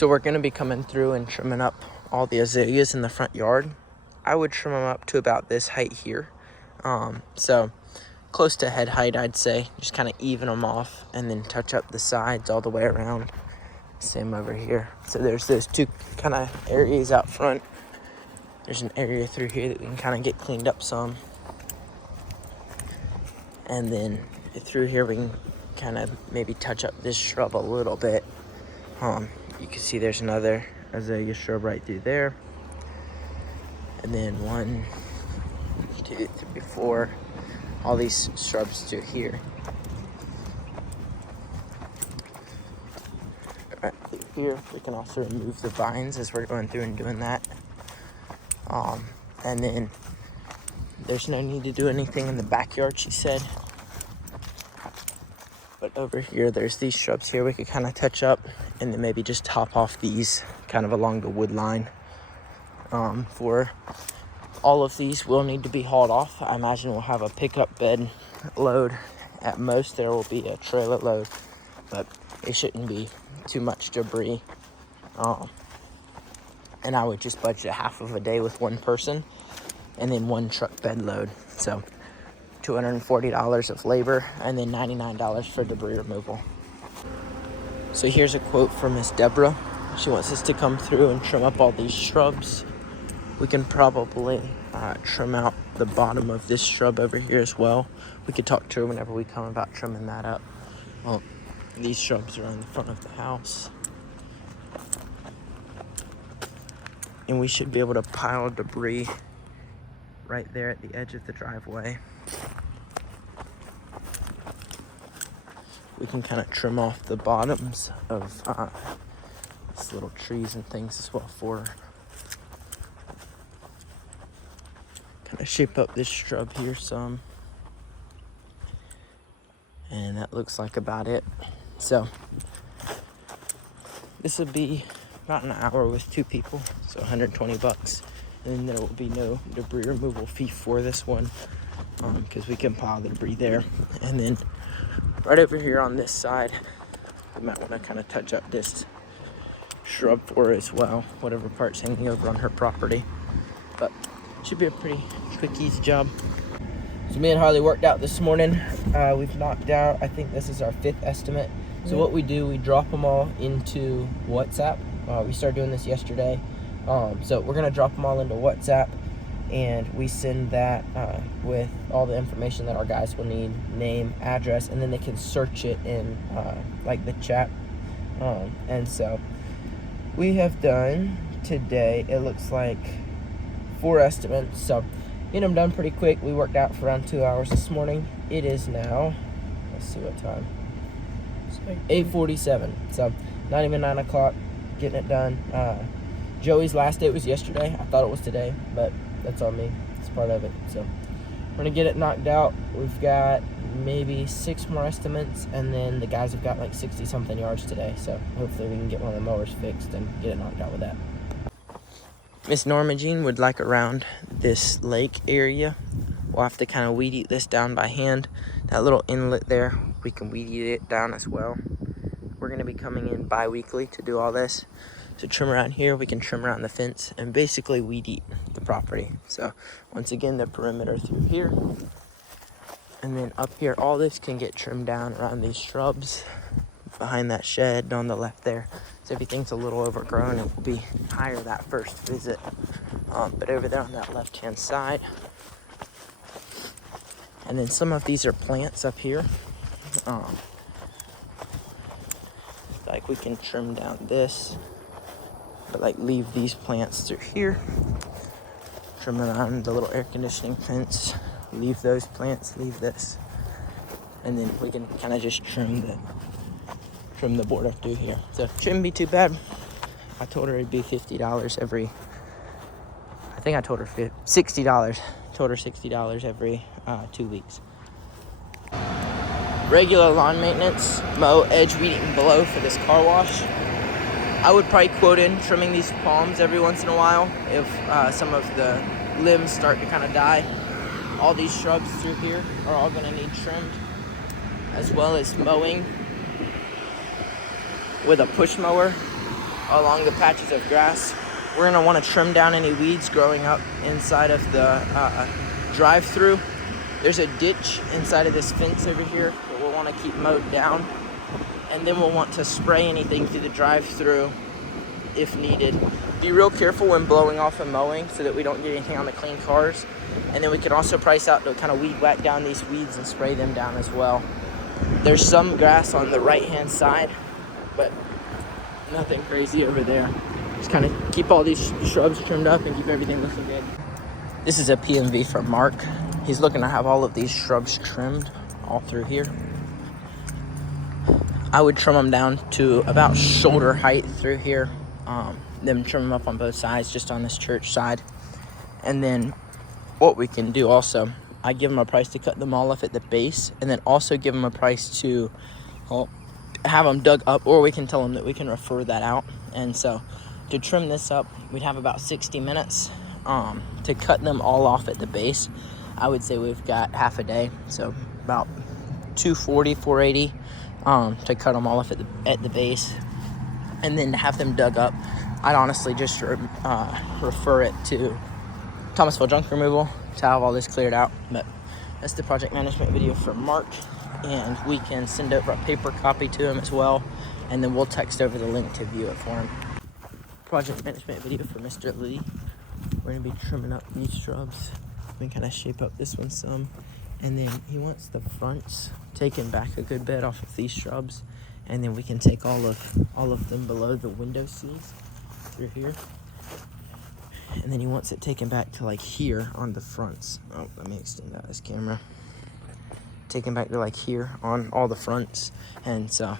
So we're going to be coming through and trimming up all the azaleas in the front yard. I would trim them up to about this height here. So close to head height, I'd say. Just kind of even them off and then touch up the sides all the way around. Same over here. So there's those two kind of areas out front. There's an area through here that we can kind of get cleaned up some. And then through here we can kind of maybe touch up this shrub a little bit. You can see there's another azalea shrub right through there. And then 1, 2, 3, 4. All these shrubs through here. Right through here. We can also remove the vines as we're going through and doing that. And then there's no need to do anything in the backyard, she said. But over here, there's these shrubs here we could kind of touch up and then maybe just top off these kind of along the wood line. For all of these will need to be hauled off. I imagine we'll have a pickup bed load. At most, there will be a trailer load, but it shouldn't be too much debris. And I would just budget half of a day with one person and then one truck bed load. So $240 of labor and then $99 for debris removal. So here's a quote from Miss Deborah. She wants us to come through and trim up all these shrubs. We can probably trim out the bottom of this shrub over here as well. We could talk to her whenever we come about trimming that up. Well, these shrubs are in the front of the house. And we should be able to pile debris right there at the edge of the driveway. We can kind of trim off the bottoms of these little trees and things as well for her. Kind of shape up this shrub here some. And that looks like about it. So this will be about an hour with 2 people, so $120. And then there will be no debris removal fee for this one, because we can pile the debris there. And then right over here on this side, we might want to kind of touch up this shrub for her as well, whatever part's hanging over on her property. But it should be a pretty quick, easy job. So me and Harley worked out this morning. We've knocked out, I think this is our 5th estimate. So what we do, we drop them all into WhatsApp. We started doing this yesterday. So we're gonna drop them all into WhatsApp, and we send that with all the information that our guys will need, name, address, and then they can search it in like the chat. And so we have done today, it looks like 4 estimates. So getting them done pretty quick. We worked out for around 2 hours this morning. It is now, let's see what time. It's like 8:47. So not even 9 o'clock. Getting it done. Joey's last day was yesterday. I thought it was today, but that's on me. It's part of it. So we're gonna get it knocked out. We've got maybe 6 more estimates, and then the guys have got like 60 something yards today. So hopefully we can get one of the mowers fixed and get it knocked out with that. Miss Norma Jean would like around this lake area. We'll have to kind of weed eat this down by hand. That little inlet there, we can weed eat it down as well. We're gonna be coming in bi-weekly to do all this. So trim around here, we can trim around the fence and basically weed eat the property. So once again, the perimeter through here. And then up here, all this can get trimmed down around these shrubs behind that shed on the left there. So everything's a little overgrown. It will be higher that first visit. But over there on that left-hand side. And then some of these are plants up here. Like we can trim down this, but like leave these plants through here. Trim around the little air conditioning fence. Leave those plants, leave this. And then we can kind of just trim the border through here. So it shouldn't be too bad. I told her it'd be $50 every, I think I told her $60. Told her $60 every 2 weeks. Regular lawn maintenance, mow, edge weeding below for this car wash. I would probably quote in trimming these palms every once in a while if some of the limbs start to kind of die. All these shrubs through here are all going to need trimmed, as well as mowing with a push mower. along the patches of grass. We're gonna want to trim down any weeds growing up inside of the drive-through. There's a ditch inside of this fence over here that we'll want to keep mowed down. And then we'll want to spray anything through the drive-through if needed. Be real careful when blowing off and mowing so that we don't get anything on the clean cars. And then we can also price out to kind of weed whack down these weeds and spray them down as well. There's some grass on the right-hand side, but nothing crazy over there. Just kind of keep all these shrubs trimmed up and keep everything looking good. This is a PMV from Mark. He's looking to have all of these shrubs trimmed all through here. I would trim them down to about shoulder height through here. Then trim them up on both sides, just on this church side. And then what we can do also, I give them a price to cut them all off at the base, and then also give them a price to have them dug up, or we can tell them that we can refer that out. And so to trim this up, we'd have about 60 minutes. To cut them all off at the base, I would say we've got half a day, so about 240, 480 to cut them all off at the base. And then to have them dug up, I'd honestly just refer it to Thomasville Junk Removal to have all this cleared out. But that's the project management video from Mark, and we can send over a paper copy to him as well, and then we'll text over the link to view it for him. Project management video for Mr. Lee. We're gonna be trimming up these shrubs. We can kind of shape up this one some, and then he wants the fronts taken back a good bit off of these shrubs, and then we can take all of them below the window sills through here, and then he wants it taken back to like here on the fronts. Oh, let me extend out this camera. Taken back to like here on all the fronts, and so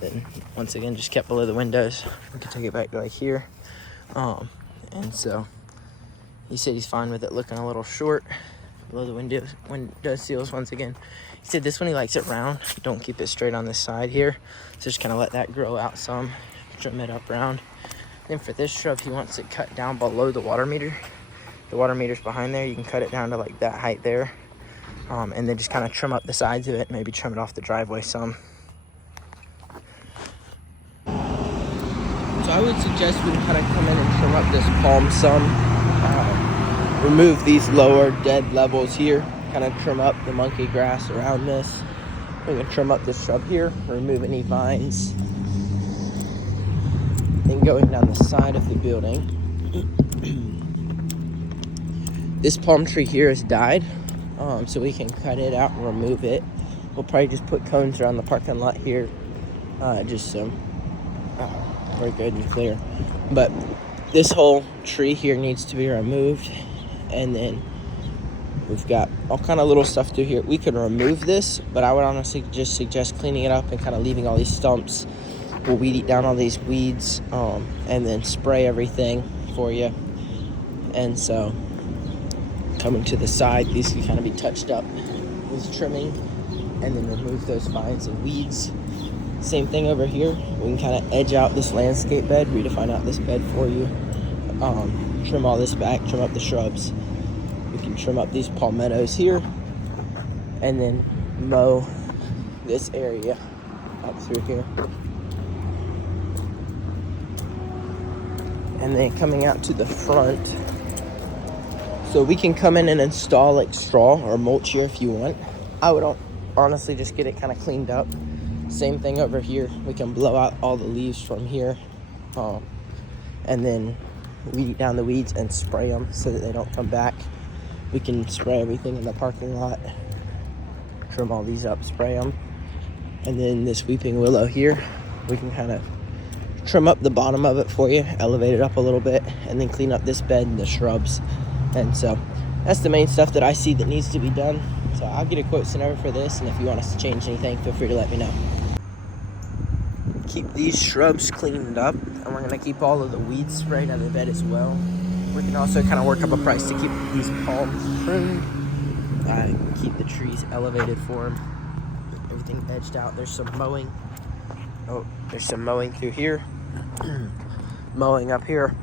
then once again just kept below the windows. We can take it back to like here. And so he said he's fine with it looking a little short below the window sills once again. He said this one he likes it round. Don't keep it straight on this side here. So just kind of let that grow out some. Trim it up round. Then for this shrub, he wants it cut down below the water meter. The water meter's behind there. You can cut it down to like that height there. And then just kind of trim up the sides of it. Maybe trim it off the driveway some. So I would suggest we kind of come in and trim up this palm some. Remove these lower dead levels here. Kind of trim up the monkey grass around this. We can trim up this shrub here. Remove any vines. Then going down the side of the building. This palm tree here has died. So we can cut it out and remove it. We'll probably just put cones around the parking lot here. Just some. We're good and clear, but this whole tree here needs to be removed, and then we've got all kind of little stuff through here. We could remove this, but I would honestly just suggest cleaning it up and kind of leaving all these stumps. We'll weed eat down all these weeds, and then spray everything for you. And so coming to the side, these can kind of be touched up with trimming, and then remove those vines and weeds. Same thing over here. We can kind of edge out this landscape bed, redefine out this bed for you. Trim all this back, trim up the shrubs. We can trim up these palmettos here, and then mow this area up through here. And then coming out to the front. So we can come in and install like straw or mulch here if you want. I would honestly just get it kind of cleaned up. Same thing over here. We can blow out all the leaves from here, and then weed down the weeds and spray them so that they don't come back. We can spray everything in the parking lot, trim all these up, spray them. And then this weeping willow here, we can kind of trim up the bottom of it for you, elevate it up a little bit, and then clean up this bed and the shrubs. And so that's the main stuff that I see that needs to be done. So I'll get a quote sent over for this, and if you want us to change anything, feel free to let me know. Keep these shrubs cleaned up, and we're going to keep all of the weeds sprayed out of the bed as well. We can also kind of work up a price to keep these palms pruned, keep the trees elevated for them, everything edged out. There's some mowing. Oh, there's some mowing through here, mowing up here.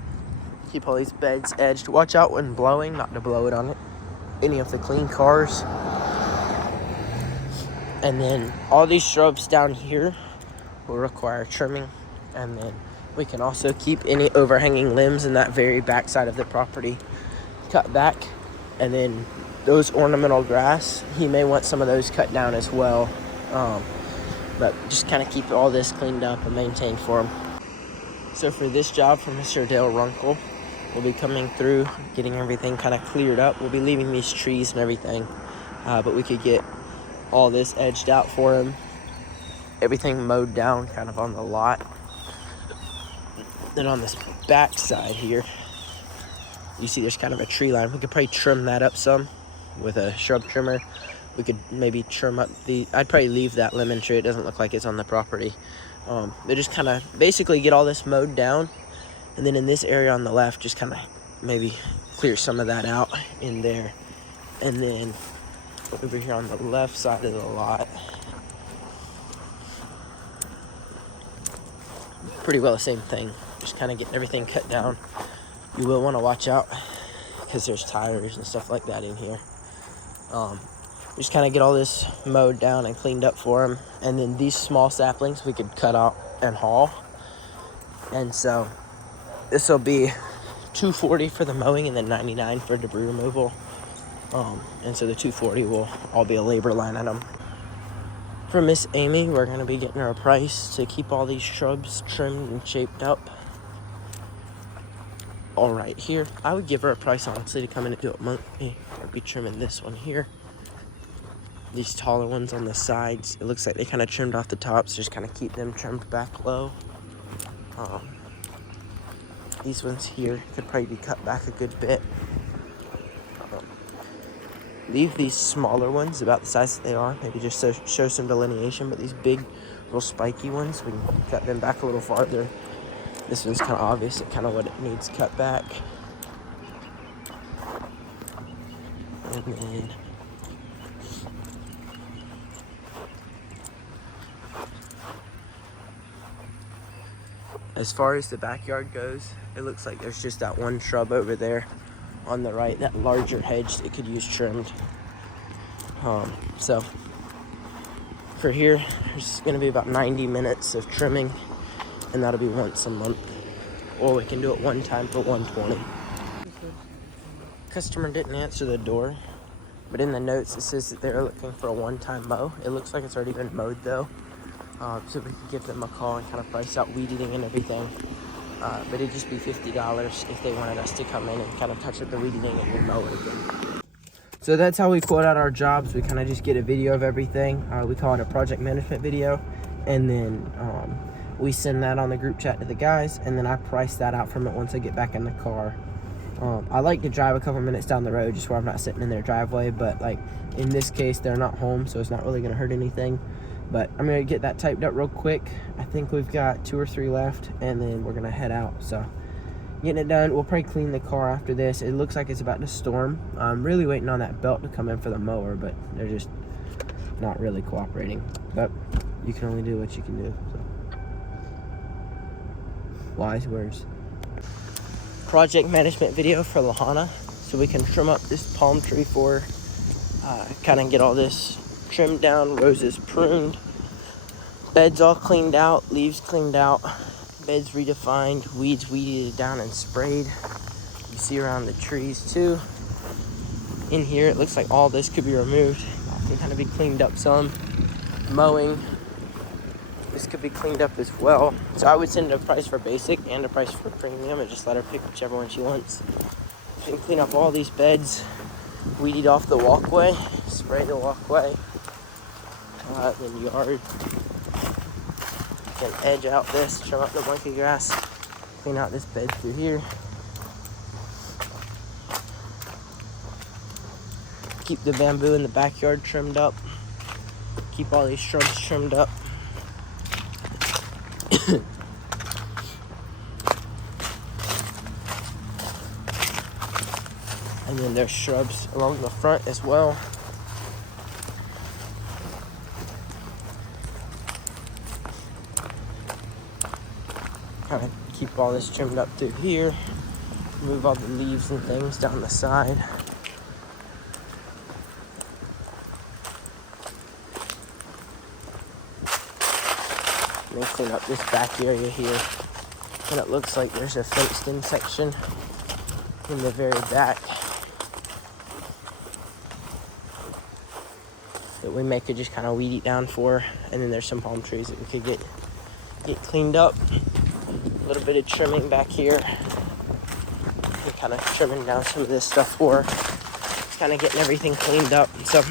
Keep all these beds edged. Watch out when blowing, not to blow it on any of the clean cars. And then all these shrubs down here will require trimming, and then We can also keep any overhanging limbs in that very back side of the property cut back. And then those ornamental grass, he may want some of those cut down as well. But just kind of keep all this cleaned up and maintained for him. So for this job from Mr. Dale Runkle, we'll be coming through, getting everything kind of cleared up. We'll be leaving these trees and everything, but we could get all this edged out for him. Everything mowed down kind of on the lot. Then on this back side here, you see there's kind of a tree line. We could probably trim that up some with a shrub trimmer. We could maybe trim up I'd probably leave that lemon tree. It doesn't look like it's on the property. But just kind of basically get all this mowed down. And then in this area on the left, just kind of maybe clear some of that out in there. And then over here on the left side of the lot, pretty well the same thing. Just kind of getting everything cut down. You will want to watch out because there's tires and stuff like that in here. Just kind of get all this mowed down and cleaned up for him. And then these small saplings we could cut out and haul. And so this will be $240 for the mowing and then $99 for debris removal. And so the $240 will all be a labor line item. For Miss Amy, we're going to be getting her a price to keep all these shrubs trimmed and shaped up. All right here, I would give her a price honestly to come in and do it monthly. I'll be trimming this one here. These taller ones on the sides, it looks like they kind of trimmed off the tops, just kind of keep them trimmed back low. These ones here could probably be cut back a good bit. Leave these smaller ones about the size that they are, maybe just to show some delineation, but these big, real spiky ones, we can cut them back a little farther. This one's kind of obvious at kind of what it needs cut back. And then as far as the backyard goes, it looks like there's just that one shrub over there on the right, that larger hedge that could use trimmed. So for here, there's going to be about 90 minutes of trimming, and that'll be once a month. Or we can do it one time for $120. Customer didn't answer the door, but in the notes it says that they're looking for a one-time mow. It looks like it's already been mowed though. So we can give them a call and kind of price out weed eating and everything. But it'd just be $50 if they wanted us to come in and kind of touch up the weed eating and then mow it again. So that's how we quote out our jobs. We kind of just get a video of everything. We call it a project management video. And then we send that on the group chat to the guys. And then I price that out from it once I get back in the car. I like to drive a couple minutes down the road just where I'm not sitting in their driveway. But like in this case, they're not home, so it's not really going to hurt anything. But I'm going to get that typed up real quick. I think we've got 2 or 3 left, and then we're going to head out. So getting it done. We'll probably clean the car after this. It looks like it's about to storm. I'm really waiting on that belt to come in for the mower, but they're just not really cooperating. But you can only do what you can do. So. Wise words. Project management video for Lahana, so we can trim up this palm tree for kind of get all this trimmed down, roses pruned, beds all cleaned out, leaves cleaned out, beds redefined, weeds weeded down and sprayed. You see around the trees too. In here it looks like all this could be removed. It can kind of be cleaned up some. Mowing, this could be cleaned up as well. So I would send a price for basic and a price for premium and just let her pick whichever one she wants. She can clean up all these beds, weed off the walkway, spray the walkway, then yard. Then edge out this, trim up the monkey grass, clean out this bed through here. Keep the bamboo in the backyard trimmed up. Keep all these shrubs trimmed up. And then there's shrubs along the front as well. Kind of keep all this trimmed up through here. Move all the leaves and things down the side. And then clean up this back area here. And it looks like there's a fenced in section in the very back that we could just kind of weed eat down for. And then there's some palm trees that we could get cleaned up. A little bit of trimming back here. We're kind of trimming down some of this stuff for kind of getting everything cleaned up. So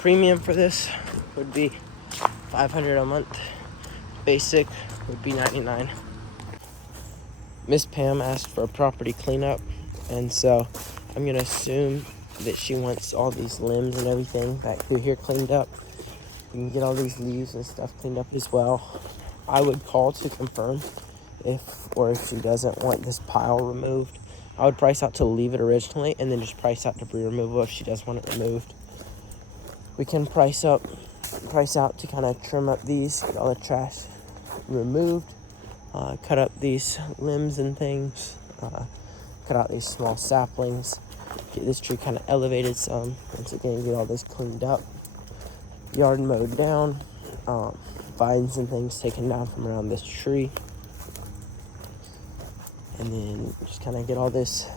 premium for this would be $500 a month. Basic would be $99. Miss Pam asked for a property cleanup, and so I'm gonna assume that she wants all these limbs and everything back through here cleaned up. You can get all these leaves and stuff cleaned up as well. I would call to confirm if she doesn't want this pile removed. I would price out to leave it originally and then just price out debris removal if she does want it removed. We can price out to kind of trim up these, get all the trash removed, cut up these limbs and things, cut out these small saplings, get this tree kind of elevated some, once again get all this cleaned up, yard mowed down, vines and things taken down from around this tree, and then just kind of get all this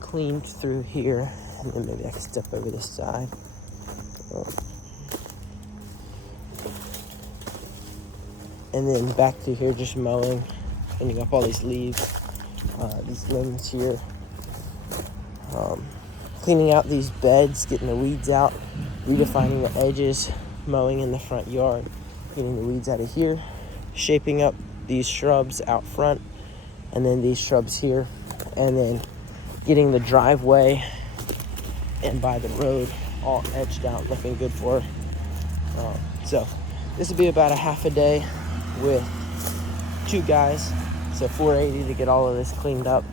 cleaned through here. And then maybe I can step over this side. And then back through here, just mowing, cleaning up all these leaves, these limbs here, cleaning out these beds, getting the weeds out, redefining the edges, mowing in the front yard, getting the weeds out of here, shaping up these shrubs out front, and then these shrubs here, and then getting the driveway and by the road all edged out, looking good for her. So this would be about a half a day with 2 guys, so $480 to get all of this cleaned up.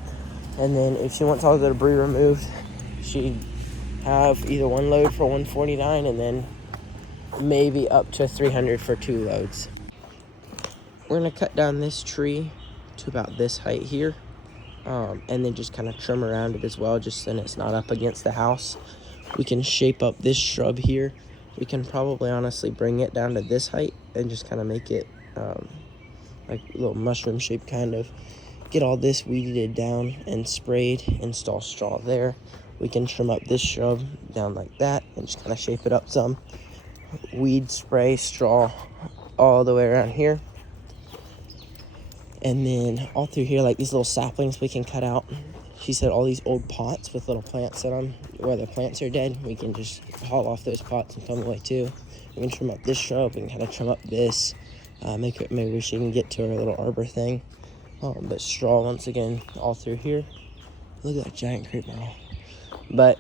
And then if she wants all the debris removed, she'd have either one load for $149 and then maybe up to $300 for 2 loads. We're gonna cut down this tree to about this height here, and then just kind of trim around it as well, just so it's not up against the house. We can shape up this shrub here. We can probably honestly bring it down to this height and just kind of make it like a little mushroom shape kind of. Get all this weeded down and sprayed, install straw there. We can trim up this shrub down like that and just kind of shape it up some. Weed spray, straw all the way around here. And then all through here, like these little saplings we can cut out. She said all these old pots with little plants in them, where the plants are dead, we can just haul off those pots and throw them away too. We can trim up this shrub, we can kind of trim up this, maybe she can get to her little arbor thing. But straw, once again, all through here. Look at that giant crepe myrtle. But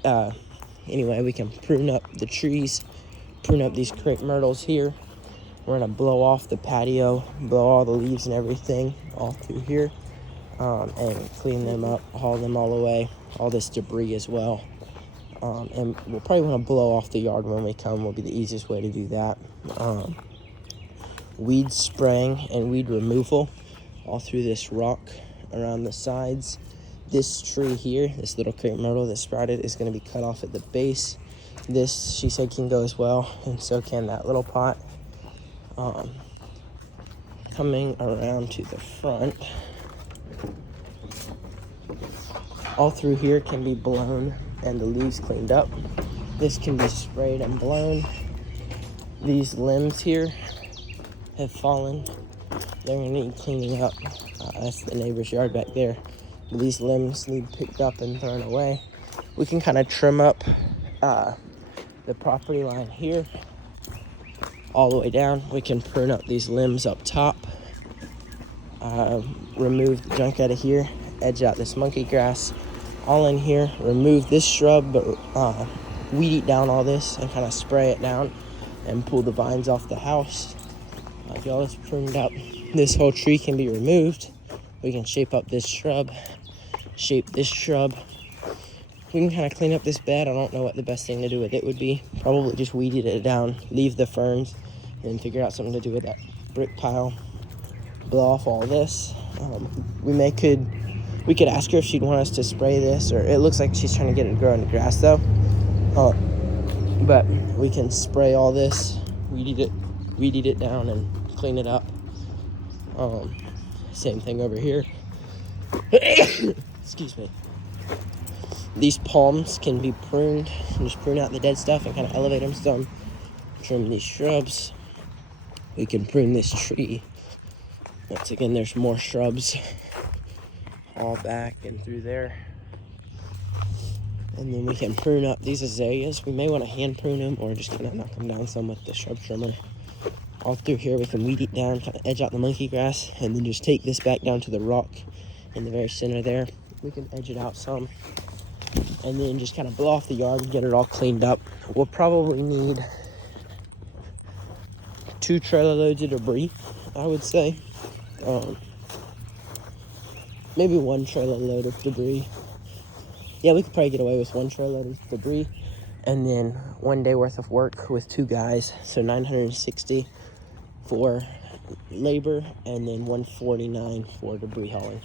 anyway, we can prune up the trees, prune up these crepe myrtles here. We're gonna blow off the patio, blow all the leaves and everything all through here, and clean them up, haul them all away, all this debris as well. And we'll probably want to blow off the yard when we come, will be the easiest way to do that. Weed spraying and weed removal all through this rock around the sides. This tree here, this little crepe myrtle that sprouted, is going to be cut off at the base. This, she said, can go as well, and so can that little pot. Coming around to the front, all through here can be blown and the leaves cleaned up. This can be sprayed and blown. These limbs here have fallen. They're gonna need cleaning up. That's the neighbor's yard back there. These limbs need picked up and thrown away. We can kind of trim up the property line here all the way down. We can prune up these limbs up top, remove the junk out of here, edge out this monkey grass all in here, remove this shrub, but weed eat down all this and kind of spray it down and pull the vines off the house. Y'all is pruned up. This whole tree can be removed. We can shape up this shrub, shape this shrub. We can kind of clean up this bed. I don't know what the best thing to do with it would be. Probably just weed it down, leave the ferns, and figure out something to do with that brick pile. Blow off all this. We could ask her if she'd want us to spray this, or it looks like she's trying to get it to grow in the grass though. But we can spray all this, weed eat it down and clean it up. Same thing over here. Excuse me. These palms can be pruned. Just prune out the dead stuff and kind of elevate them some. Trim these shrubs. We can prune this tree. Once again, there's more shrubs all back and through there. And then we can prune up these azaleas. We may want to hand prune them or just kind of knock them down some with the shrub trimmer. All through here, we can weed it down, kind of edge out the monkey grass, and then just take this back down to the rock in the very center there. We can edge it out some, and then just kind of blow off the yard and get it all cleaned up. We'll probably need 2 trailer loads of debris, I would say. Maybe 1 trailer load of debris. Yeah, we could probably get away with 1 trailer load of debris, and then 1 day worth of work with 2 guys. So 960 for labor, and then 149 for debris hauling.